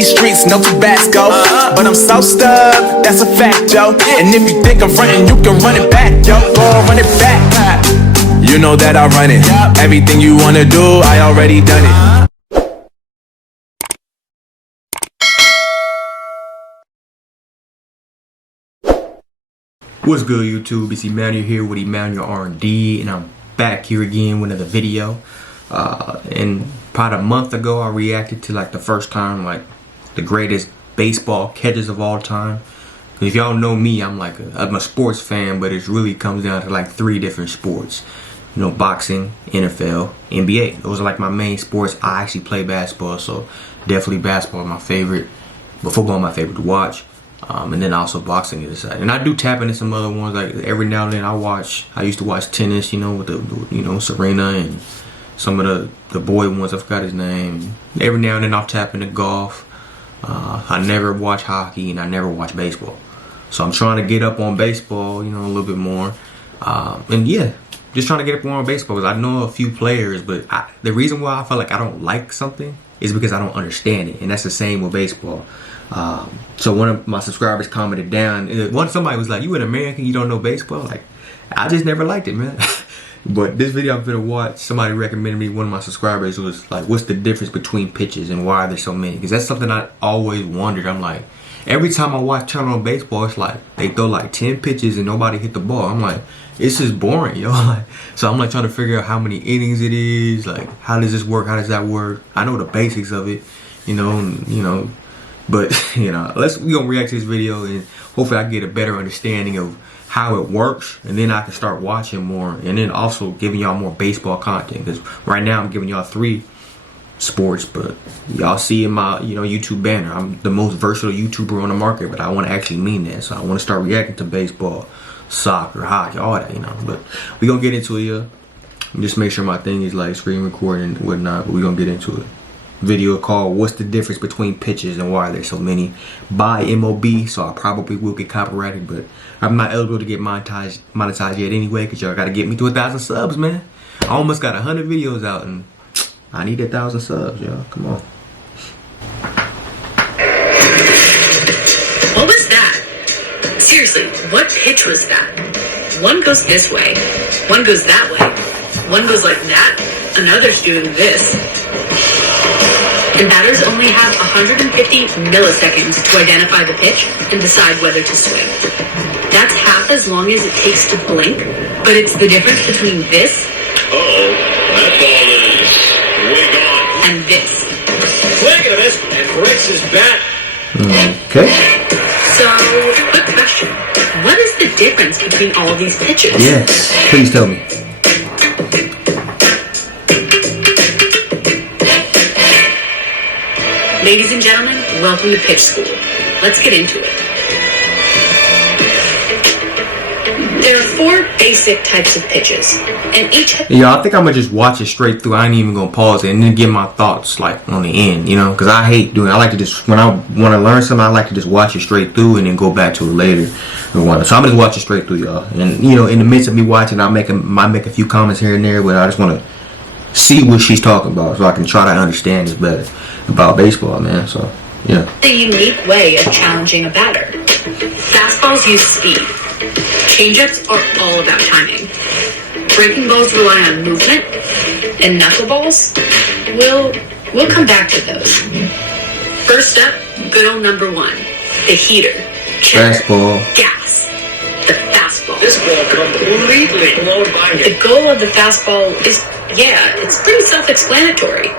these streets, no Tabasco. But I'm so stuck, that's a fact, yo. And if you think I'm frontin', you can run it back, yo. Go run it back. You know that I run it. Everything you wanna do, I already done it. What's good, YouTube? It's Emmanuel here with Emmanuel R&D, and I'm back here again with another video. And probably a month ago, I reacted to like the first time, like the greatest baseball catches of all time. If y'all know me, I'm a sports fan, but it really comes down to like 3 different sports. You know, boxing, NFL, NBA. Those are like my main sports. I actually play basketball, so definitely basketball is my favorite, but football is my favorite to watch. And then also boxing is side. And I do tap into some other ones. Like every now and then I used to watch tennis, you know, with the Serena and some of the boy ones. I forgot his name. Every now and then I'll tap into golf. I never watch hockey and I never watch baseball. So I'm trying to get up on baseball, you know, a little bit more. And yeah, just trying to get up on baseball because I know a few players, but the reason why I feel like I don't like something is because I don't understand it. And that's the same with baseball. So one of my subscribers commented down, somebody was like, "You an American, you don't know baseball?" Like, I just never liked it, man. But this video I'm gonna watch, somebody recommended me, one of my subscribers was like, what's the difference between pitches and why are there so many? Because that's something I always wondered. I'm like, every time I turn on baseball, it's like they throw like 10 pitches and nobody hit the ball. I'm like, it's just boring, yo. So I'm like trying to figure out how many innings it is, like how does this work, how does that work? I know the basics of it, you know. But you know, we gonna react to this video and hopefully I get a better understanding of how it works, and then I can start watching more, and then also giving y'all more baseball content. Because right now I'm giving y'all 3 sports, but y'all see in my YouTube banner, I'm the most versatile YouTuber on the market. But I want to actually mean that, so I want to start reacting to baseball, soccer, hockey, all that, you know. But we gonna get into it, yeah. Just make sure my thing is like screen recording and whatnot. But we gonna get into it. Video called "What's the Difference Between Pitches and Why There's So Many" by MOB, so I probably will get copyrighted, but I'm not eligible to get monetized yet anyway, because y'all gotta get me to 1,000 subs, man. I almost got 100 videos out and I need 1,000 subs, y'all. Come on. What was that? Seriously, what pitch was that? One goes this way, one goes that way, one goes like that, another's doing this. And batters only have 150 milliseconds to identify the pitch and decide whether to swing. That's half as long as it takes to blink, but it's the difference between this that ball is way gone. And this. Swing of this and breaks his bat. Okay. So, quick question. What is the difference between all these pitches? Yes, please tell me. Ladies and gentlemen, welcome to Pitch School. Let's get into it. There are 4 basic types of pitches, and each... Yeah, I think I'm gonna just watch it straight through. I ain't even gonna pause it and then give my thoughts like on the end, you know, because I hate doing it. I like to just, when I want to learn something, I like to just watch it straight through and then go back to it later. So I'm gonna just watch it straight through, y'all. And you know, in the midst of me watching, I might make a few comments here and there, but I just want to see what she's talking about so I can try to understand this better about baseball, man. So yeah, the unique way of challenging a batter. Fastballs use speed. Changeups are all about timing. Breaking balls rely on movement, and knuckleballs, we'll come back to those. First up, good old number 1, the heater. Fastball. Gas. The fastball. This ball completely blown by him. The goal of the fastball is, it's pretty self-explanatory.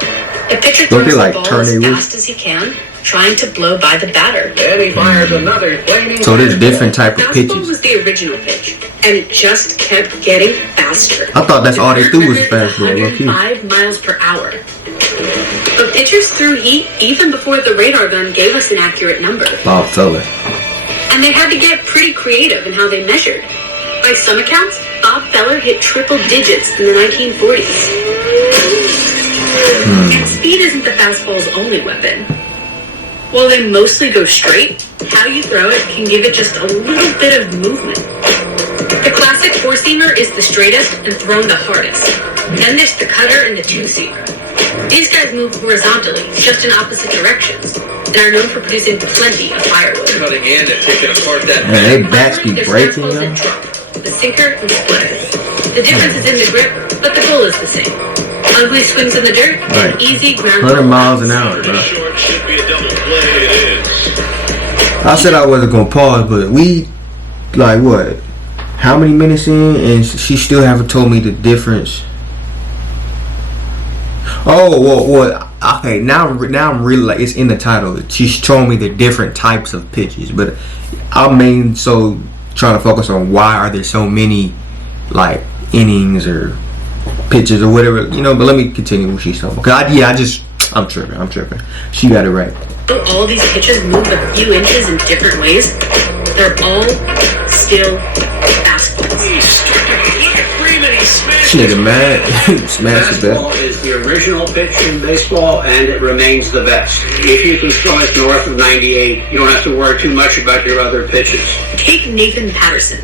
The pitcher throws the ball as fast as he can, trying to blow by the batter. And he fires another flaming. So there's different type of pitches. Fastball was the original pitch, and it just kept getting faster. I thought that's all they threw was fastball. 105 miles per hour. But pitchers threw heat even before the radar gun gave us an accurate number. Bob Feller. And they had to get pretty creative in how they measured. By some accounts, Bob Feller hit triple digits in the 1940s. And speed isn't the fastball's only weapon. While they mostly go straight, how you throw it can give it just a little bit of movement. The classic 4-seamer is the straightest and thrown the hardest. Then there's the cutter and the 2-seamer. These guys move horizontally, just in opposite directions. and are known for producing plenty of firewood. Cutting in and taking apart that Man, they bats be There's breaking, fastballs yo. that drop, the sinker and the splitter. The difference is in the grip, but the goal is the same. Ugly swings in the dirt Right. and easy ground 100 ball miles an outs. hour, bro. short should be a double play. It is. I said I wasn't gonna pause, but we, like, what? How many minutes in, and she still haven't told me the difference. Oh, well, okay. Now I'm really like, it's in the title. She's showing me the different types of pitches, but I'm trying to focus on why are there so many like innings or pitches or whatever, you know. But let me continue what she's talking. Cause I'm tripping. She got it right. Though all these pitches move a few inches in different ways, they're all still fastballs. He's striking. Look at Freeman. He smashed She nigga mad, smash the Fastball bat. is the original pitch in baseball, and it remains the best. If you can throw it north of 98, you don't have to worry too much about your other pitches. Take Nathan Patterson.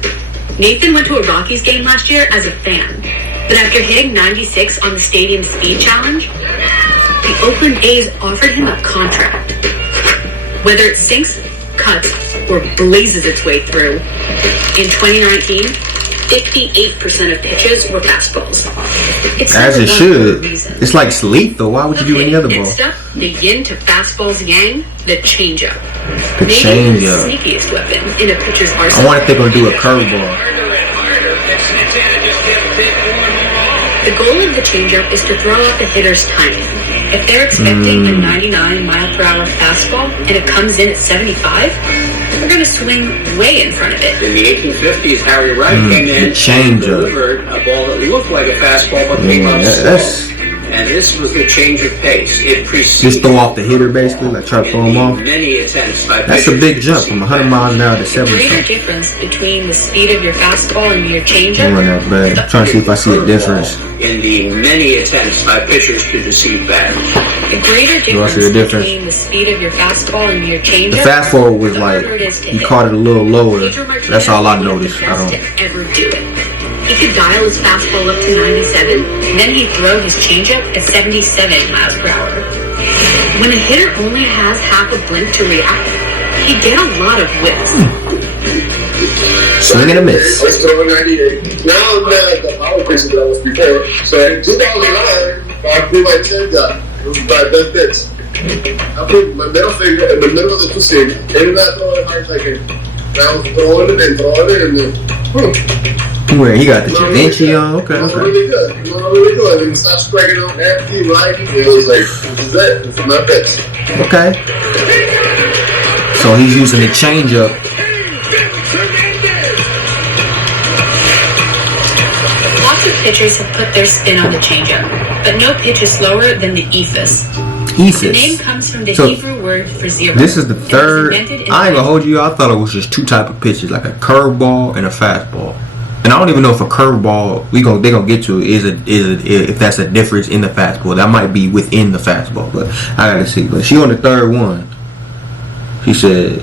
Nathan went to a Rockies game last year as a fan, but after hitting 96 on the Stadium Speed Challenge, the Oakland A's offered him a contract. Whether it sinks, cuts, or blazes its way through, in 2019, 58% of pitches were fastballs. It's As number it one should. for a reason. It's like sleep though. Why would you do any other ball? Next up, the yin to fastball's yang, the changeup. The Maybe changeup. the sneakiest weapon in a pitcher's I arsenal. wonder if they're gonna do a curveball. harder and harder. Santana just kept hitting more and more off. The goal of the changeup is to throw off the hitter's timing. If they're expecting a 99 mile per hour fastball and it comes in at 75, they're going to swing way in front of it. In the 1850s, Harry Wright came in and changeup. delivered a ball that looked like a fastball, but came out That's slow. And this was the change of pace. It preceded just throw off the hitter basically, like try to throw him off. many attempts by That's a pitchers big to jump see from 100 miles an hour to The 70 greater something. difference between the speed of your fastball and your I'm changeup. running that bad. I'm trying to see if I see a difference. in the many attempts by pitchers to deceive batters. The greater Do I difference see a difference? between the speed of your fastball and your The changeup. fastball was the like harder it is to he hit. caught it a little lower. Pedro Martinez That's all I was one of the noticed. I best don't. to ever do it. He could dial his fastball up to 97, and then he'd throw his changeup at 77 miles per hour. When a hitter only has half a blink to react, he'd get a lot of whiffs. Swing and a miss. I was throwing 98. Now I'm not at the power pitch that I was before. So in 2009, I threw my changeup. It was my best pitch. I put my middle finger in the middle of the two seam. Maybe not throwing hard second. I was throwing it and then Where he got the Da Vinci on? Okay, it was okay. really good. It was really good. And stop striking on empty, right? It was like, this is it. This is my pitch. Okay. So he's using the changeup. Lots of pitchers have put their spin on the changeup, but no pitch is slower than the ephus. The name Ephes. comes from the So, Hebrew word for zero. This is the It was third. invented in I ain't gonna hold you. I thought it was just two type of pitches, like a curveball and a fastball. And I don't even know if a curveball they gonna get to it, if that's a difference in the fastball. That might be within the fastball, but I gotta see. But she on the third one. She said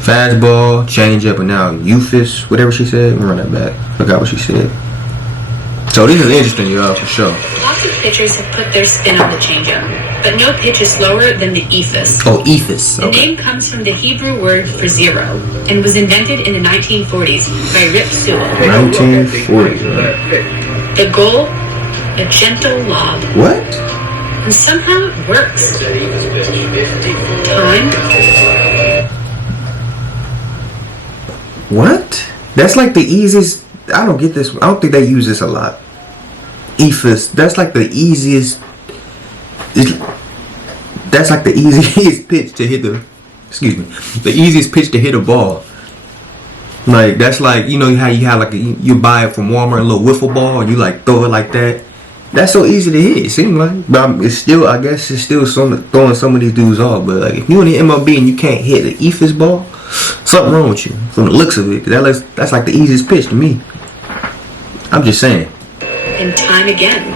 fastball, changeup, and now Euphis, whatever she said. Let me run that back. Forgot what she said. So this is interesting, y'all, for sure. Lots of pitchers have put their spin on the changeup, but no pitch is slower than the ephus. Oh, Ephes. The Okay. name comes from the Hebrew word for zero and was invented in the 1940s by Rip Sewell. 1940. Right? The goal? A gentle lob. What? And somehow it works. Time? What? That's like the easiest. I don't get this. I don't think they use this a lot. Ephes. That's like the easiest. That's like the easiest pitch to hit the. Excuse me. The easiest pitch to hit a ball. Like that's like, you know how you have like you buy it from Walmart, a little wiffle ball, and you like throw it like that. That's so easy to hit. It seems like, but it's still. I guess it's still throwing some of these dudes off. But like if you in the MLB and you can't hit the Ephes ball, something wrong with you from the looks of it. 'Cause that's like the easiest pitch to me. I'm just saying. And time again.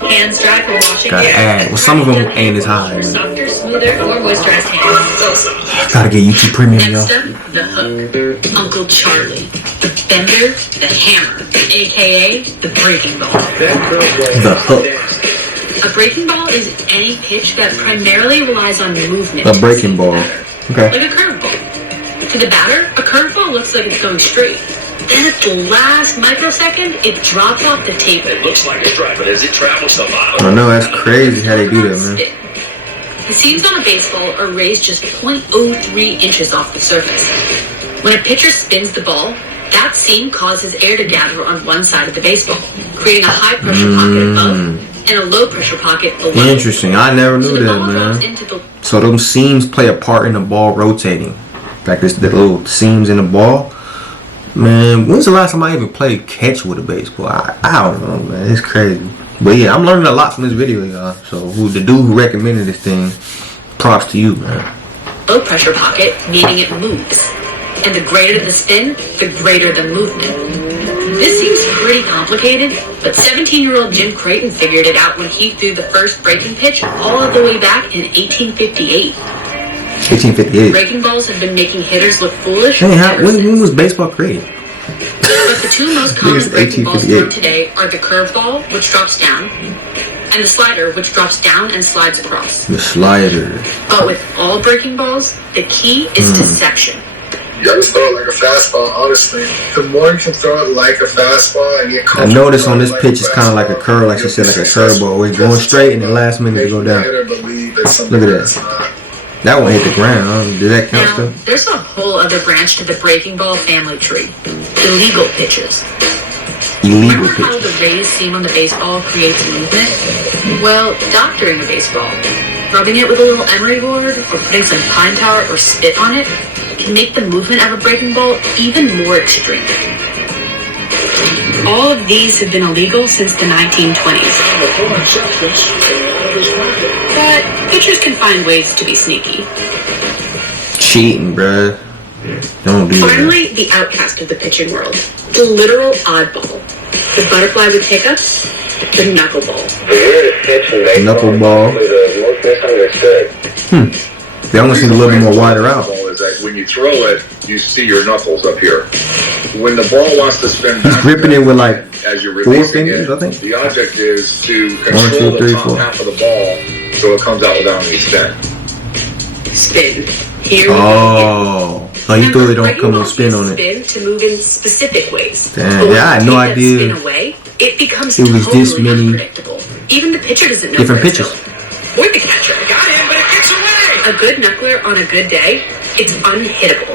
Hands dry for washing Gotta hair. add. Well, some of them ain't as high. Softer, smoother, more moisturized hands. Gotta get YouTube Premium, Next yo. up, the hook. Uncle Charlie. The bender, the hammer, aka the breaking ball. That curveball The was hook. nasty. A A breaking ball is any pitch that primarily relies on movement. A breaking ball. Okay. Like a curveball. To the batter, a curveball looks like it's going straight. Then at the last microsecond, it drops off the table. It looks like it's right, but as it travels the bottom. I know, that's crazy how they do that, man. The seams on a baseball are raised just 0.03 inches off the surface. When a pitcher spins the ball, that seam causes air to gather on one side of the baseball, creating a high pressure pocket above and a low pressure pocket below. Interesting. I never So knew the that, ball drops man. into the So those seams play a part in the ball rotating. Like this, the little seams in the ball. Man, when's the last time I even played catch with a baseball? I don't know, man. It's crazy. But yeah, I'm learning a lot from this video, y'all. So the dude who recommended this thing, props to you, man. low pressure pocket, meaning it moves. And the greater the spin, the greater the movement. This seems pretty complicated, but 17-year-old Jim Creighton figured it out when he threw the first breaking pitch all the way back in 1858. 1858. Breaking balls have been making hitters look foolish Hey, ever when since. was baseball created? But the two most common It's breaking balls 1858. thrown today are the curveball, which drops down, and the slider, which drops down and slides across. The slider. But with all breaking balls, the key is deception. You gotta throw it like a fastball, honestly. The more you can throw it like a fastball and get I comfortable noticed on this throwing it pitch it's kind of like a fastball, curve, like she said, like a curveball. It's going straight and the last minute it go making the down. hitter believe it's something Look at that. that's not. That one hit the ground. Did that count Now, still? there's a whole other branch to the breaking ball family tree. Illegal pitches. Illegal Remember how pitch. the raised seam on the baseball creates movement? Well, doctoring a baseball, rubbing it with a little emery board, or putting some pine tar or spit on it, can make the movement of a breaking ball even more extreme. All of these have been illegal since the 1920s. But pitchers can find ways to be sneaky. Cheating, bruh. Don't do that. Finally, the outcast of the pitching world, the literal oddball, the butterfly with hiccups, the knuckleball. Knuckleball. They almost seem a little bit more wider out. Is that when you throw it, you see your knuckles up here. When the ball wants to spin He's back, gripping it with like as you're 4 releasing fingers, it, I think. the object is to 1, control 2, 3, the top 4. half of the ball so it comes out without any spin. Spin. Here we go. Oh, so you thought it don't come with spin on it. Spin to move in specific ways. Damn, But when yeah, I had you no take that idea Spin away, it becomes it was totally this many unpredictable. Even the pitcher doesn't know different where it's pitches. going. Or the catcher. Got him, but it gets away. A good knuckler on a good day, it's unhittable.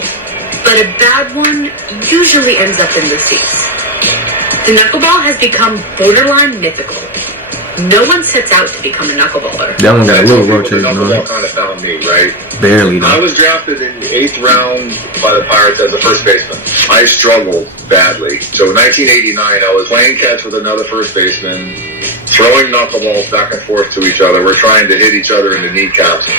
But a bad one usually ends up in the seats. The knuckleball has become borderline mythical. No one sets out to become a knuckleballer. That one got a little The rotation on knuckleball it. kind of found me, right? Barely I though. was drafted in the 8th round by the Pirates as a first baseman. I struggled badly. So in 1989, I was playing catch with another first baseman, throwing knuckleballs back and forth to each other. We're trying to hit each other in the kneecaps.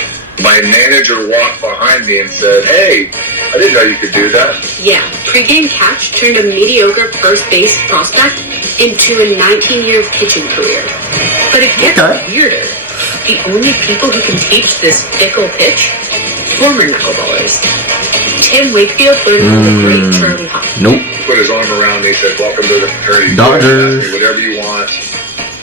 My manager walked behind me and said, "Hey, I didn't know you could do that." Yeah, pregame catch turned a mediocre first base prospect into a 19-year pitching career. But it gets Okay. weirder. The only people who can teach this fickle pitch? Former knuckleballers. Tim Wakefield learned from the great Charlie Hoffman. Nope. Put his arm around me, said, "Welcome to the fraternity. Dodgers. Ask me whatever you want.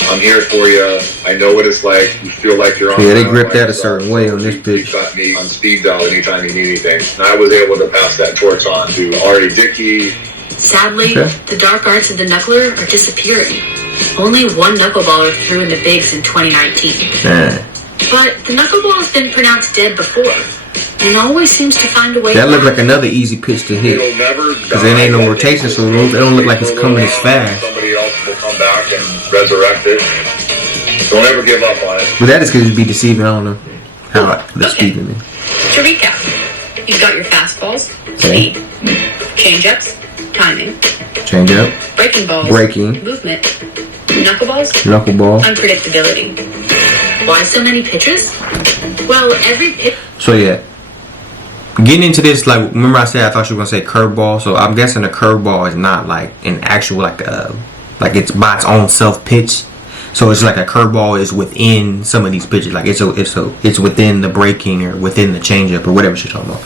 I'm here for you. I know what it's like. You feel like you're on." Yeah, they the grip line that a by certain yourself. way on this You pitch. got me on speed dial anytime you need anything. And I was able to pass that torch on to Artie Dickey. Sadly, Okay. the dark arts of the knuckler are disappearing. Only one knuckleballer threw in the bigs in 2019. Man, But the knuckleball has been pronounced dead before, and always seems to find a way that looked back. like another easy pitch to hit. It'll never Because there ain't no rotation, so it don't look like it's coming as fast. Somebody else will come back and resurrect it. Don't ever give up on it. But that is could be deceiving. I don't know how the Okay. speed in it. To recap, you've got your fastballs, speed, change-ups, timing, Change up, breaking balls, Breaking. movement, knuckleballs, knuckleball. unpredictability. Why so many pitches? Well, every pitch So yeah, getting into this, like, remember I said I thought you were gonna say curveball. So I'm guessing a curveball is not like an actual like it's by its own self pitch. So it's like a curveball is within some of these pitches. Like it's within the breaking or within the changeup or whatever she's talking about.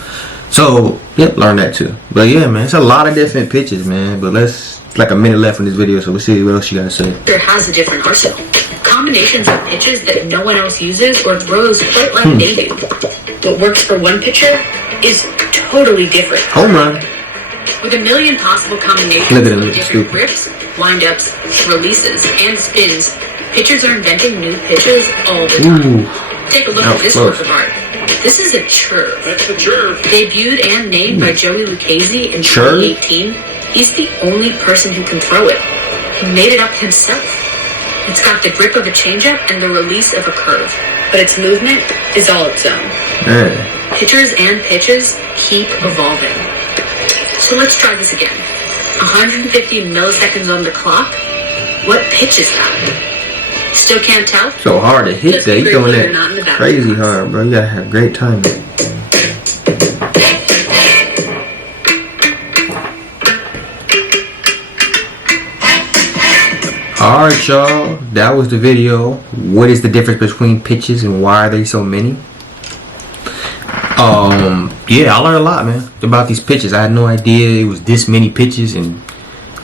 So yep, learn that too. But yeah, man, it's a lot of different pitches, man. But it's like a minute left in this video, so we'll see what else you gotta say. has a different arsenal. Common combinations of pitches that no one else uses or throws quite like they do. What works for one pitcher is totally different. Home run. With a million possible combinations Look at him, of looking different stupid. grips, windups, releases, and spins, pitchers are inventing new pitches all the time. Ooh. Take a look That at this was work close. of art. This is a churve. That's the curve. Debuted and named by Joey Lucchese in Churve? 2018, he's the only person who can throw it. He made it up himself. It's got the grip of a changeup and the release of a curve, but its movement is all its own. Man. Pitchers and pitches keep evolving. So let's try this again. 150 milliseconds on the clock. What pitch is that? Still can't tell? So hard to hit Just that. You agree throwing when you're not in the that batting crazy box. hard, bro. You gotta have great timing. Alright, y'all. That was the video. What is the difference between pitches and why are there so many? Yeah, I learned a lot, man, about these pitches. I had no idea it was this many pitches and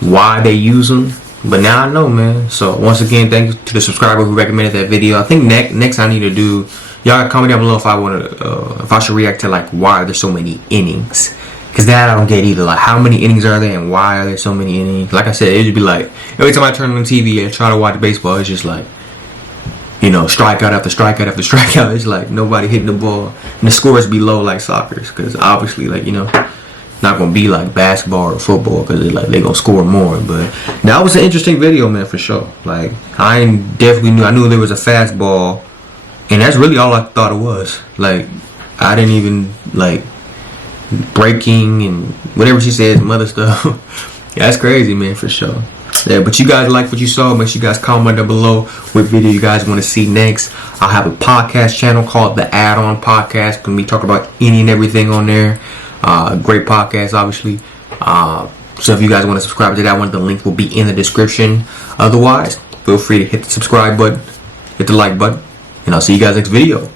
why they use them. But now I know, man. So once again, thank you to the subscriber who recommended that video. I think next I need to do. Y'all comment down below if I want to, if I should react to like why there's so many innings. Cause that I don't get either. Like how many innings are there and why are there so many innings? Like I said, it would be like every time I turn on TV and try to watch baseball, it's just like, you know, strikeout after strikeout after strikeout. It's like nobody hitting the ball, and the scores be low like soccer's. Cause obviously, like, you know, not gonna be like basketball or football because like they gonna score more. But that was an interesting video, man, for sure. Like I knew there was a fastball, and that's really all I thought it was. Like I didn't even like breaking and whatever she said, some other stuff. Yeah, that's crazy, man, for sure. Yeah, but you guys like what you saw. Make sure you guys comment down below what video you guys want to see next. I'll have a podcast channel called The Add-On Podcast. Gonna be talking about any and everything on there. Great podcast, obviously. So if you guys want to subscribe to that one, the link will be in the description. Otherwise, feel free to hit the subscribe button, hit the like button, and I'll see you guys next video.